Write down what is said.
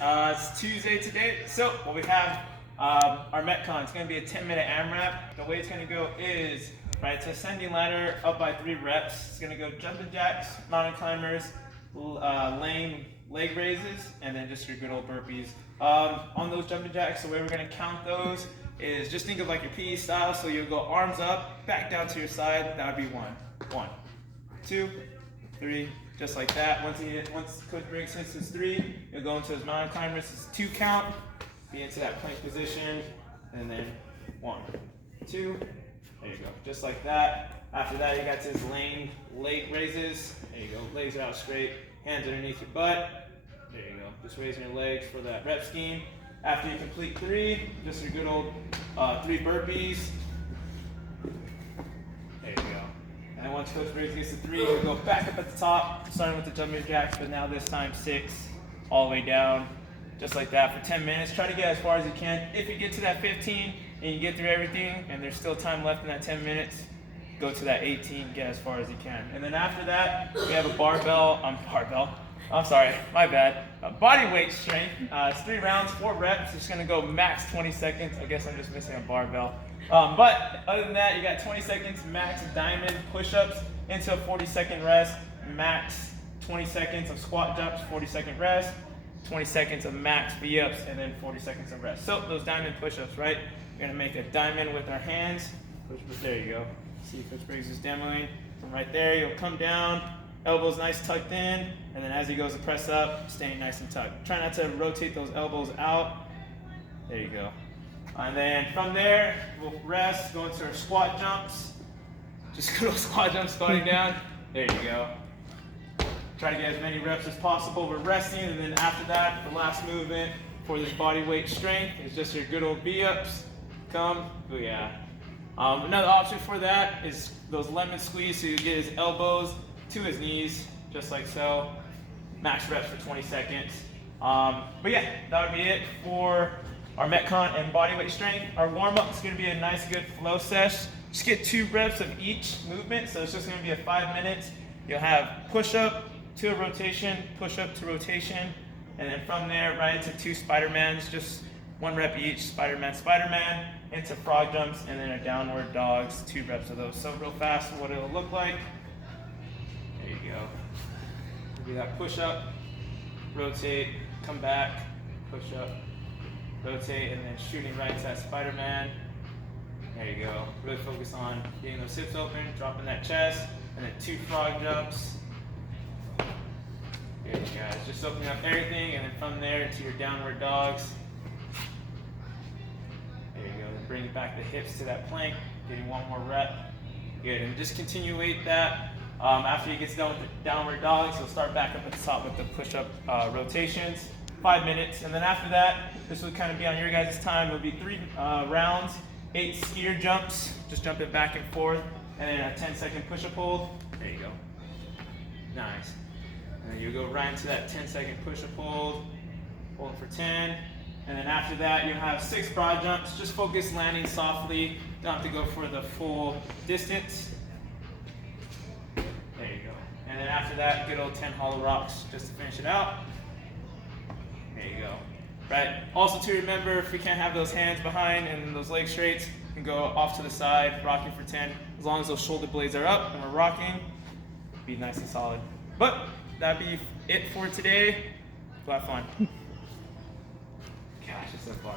It's Tuesday today, so what we have our Metcon. It's going to be a 10-minute Amrap. The way it's going to go is, right, it's ascending ladder up by 3 reps. It's going to go jumping jacks, mountain climbers, lane leg raises, and then just your good old burpees. On those jumping jacks, the way we're going to count those is just think of like your PE style. So you'll go arms up, back down to your side. That would be 1, 2, 3, just like that. Once Coach Briggs hits his 3, you'll go into his mountain climbers. It's 2 count. Be into that plank position, and then 1, 2. There you go, just like that. After that, you got to his lane leg raises. There you go, legs out straight, hands underneath your butt. There you go, just raising your legs for that rep scheme. After you complete 3, just your good old 3 burpees. There you go. And once Coach Briggs gets to 3, you'll go back up at the top, starting with the jumping jacks, but now this time 6, all the way down, just like that for 10 minutes. Try to get as far as you can. If you get to that 15 and you get through everything and there's still time left in that 10 minutes, go to that 18, get as far as you can. And then after that, we have a body weight strength. It's 3 rounds, 4 reps. It's gonna go max 20 seconds. I guess I'm just missing a barbell. But other than that, you got 20 seconds max diamond push-ups into a 40-second rest, max 20 seconds of squat jumps, 40-second rest, 20 seconds of max V-ups, and then 40 seconds of rest. So those diamond push-ups, right? We're gonna make a diamond with our hands. There you go. See Coach Briggs is demoing. From right there, you'll come down, elbows nice tucked in, and then as he goes to press up, staying nice and tucked. Try not to rotate those elbows out. There you go. And then from there, we'll rest, go into our squat jumps. Just good old squat jumps, squatting down. There you go. Try to get as many reps as possible. We're resting, and then after that, the last movement for this body weight strength is just your good old V-ups. Come, booyah. Another option for that is those lemon squeeze, so you get his elbows to his knees, just like so. Max reps for 20 seconds. But yeah, that would be it for our Metcon and body weight strength. Our warm-up is going to be a nice, good flow sesh. Just get 2 reps of each movement, so it's just going to be a 5 minutes. You'll have push-up to a rotation, push-up to rotation, and then from there, right into 2 Spider-Mans, just 1 rep each, Spider-Man, Spider-Man, into frog jumps, and then a downward dogs, 2 reps of those. So real fast, what it'll look like. There you go. Do that push-up, rotate, come back, push-up, rotate, and then shooting right to that Spider-Man. There you go. Really focus on getting those hips open, dropping that chest, and then 2 frog jumps. There you guys. Just opening up everything, and then from there to your downward dogs. There you go. Then bring back the hips to that plank, getting 1 more rep. Good. And just continuate that. After you get done with the downward dogs, you'll start back up at the top with the push-up rotations. 5 minutes, and then after that, this will kind of be on your guys' time. It'll be 3 rounds, 8 skier jumps, just jumping back and forth, and then a 10-second push-up hold. There you go. Nice. And then you go right into that 10-second push-up hold for 10. And then after that, you'll have 6 broad jumps. Just focus landing softly. Don't have to go for the full distance. There you go. And then after that, good old 10 hollow rocks just to finish it out. There you go. Right. Also to remember, if we can't have those hands behind and those legs straight, you can go off to the side, rocking for 10. As long as those shoulder blades are up and we're rocking, be nice and solid. But that'd be it for today. Go have fun. Gosh, it's so far.